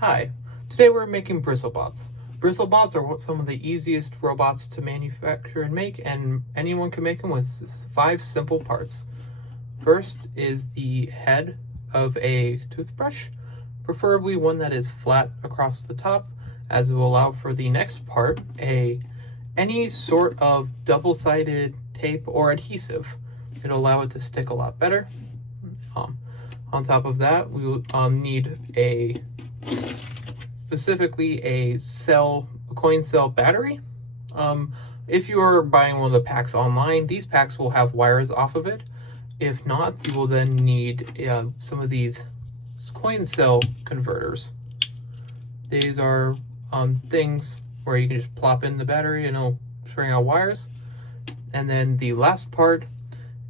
Hi, today we're making Bristlebots. Bristlebots are some of the easiest robots to manufacture and make, and anyone can make them with 5 simple parts. First is the head of a toothbrush, preferably one that is flat across the top, as it will allow for the next part any sort of double-sided tape or adhesive. It'll allow it to stick a lot better. On top of that, we will need specifically a coin cell battery. If you are buying one of the packs online, these packs will have wires off of it. If not, you will then need some of these coin cell converters. These are things where you can just plop in the battery and it'll string out wires. And then the last part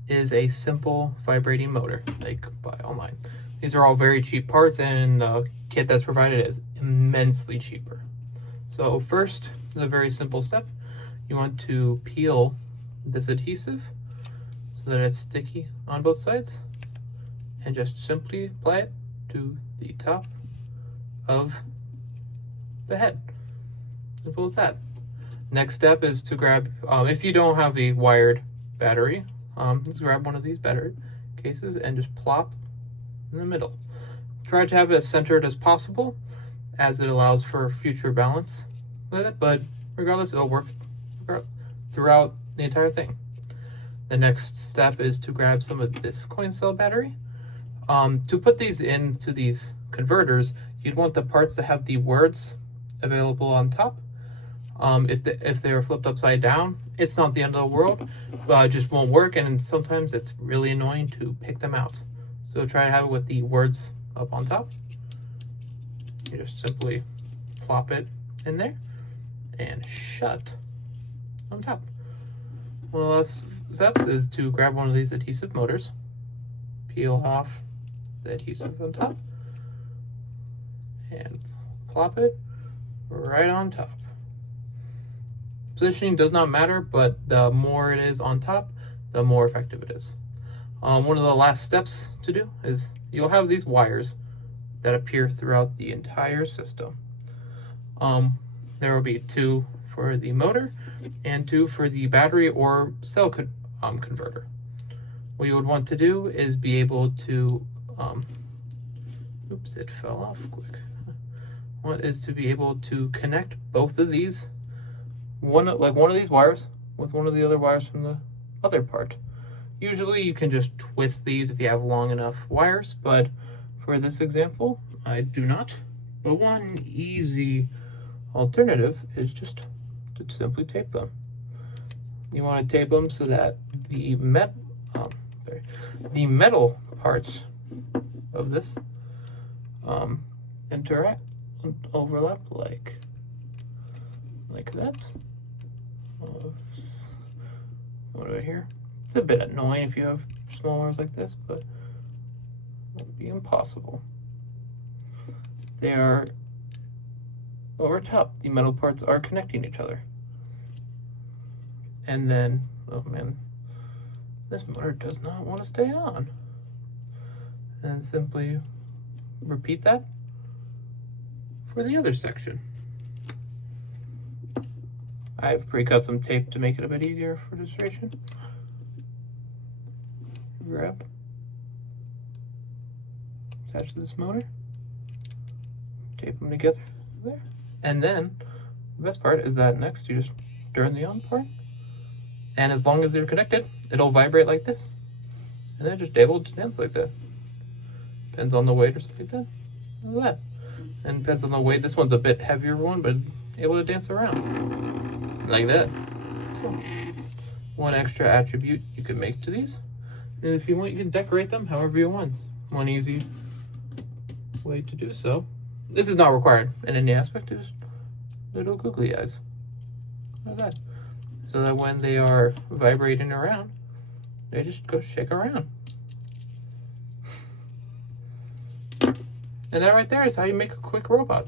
is a simple vibrating motor that you can buy online. These are all very cheap parts, and the kit that's provided is immensely cheaper. So first, is a very simple step. You want to peel this adhesive so that it's sticky on both sides, and just simply apply it to the top of the head. Simple as that. Next step is to grab, if you don't have a wired battery, let's grab one of these battery cases and just plop in the middle. Try to have it as centered as possible, as it allows for future balance with it, but regardless, it'll work throughout the entire thing. The next step is to grab some of this coin cell battery. To put these into these converters, you'd want the parts that have the words available on top. If they're flipped upside down, it's not the end of the world. It just won't work, and sometimes it's really annoying to pick them out. So try to have it with the words up on top. You just simply plop it in there and shut on top. One of the last steps is to grab one of these adhesive motors, peel off the adhesive on top, and plop it right on top. Positioning does not matter, but the more it is on top, the more effective it is. One of the last steps to do is you'll have these wires that appear throughout the entire system. There will be 2 for the motor and 2 for the battery or cell converter. What you would want to do is be able to, oops, it fell off quick. One is to be able to connect both of these, one of these wires with one of the other wires from the other part. Usually you can just twist these if you have long enough wires, but for this example, I do not. But one easy alternative is just to simply tape them. You want to tape them so that the metal parts of this interact and overlap like that. One over here. It's a bit annoying if you have small wires like this, but it won't be impossible. They are over top. The metal parts are connecting each other. And then, oh man, this motor does not want to stay on. And simply repeat that for the other section. I've pre-cut some tape to make it a bit easier for demonstration. Grab, attach to this motor, tape them together there, and then the best part is that next you just turn the on part, and as long as they're connected, it'll vibrate like this, and then just able to dance like that. Depends on the weight or something like that. Look at that. And depends on the weight. This one's a bit heavier one, but able to dance around like that. So one extra attribute you can make to these, and if you want, you can decorate them however you want. One easy way to do so. This is not required in any aspect. Just little googly eyes like that, so that when they are vibrating around, they just go shake around. And that right there is how you make a quick robot.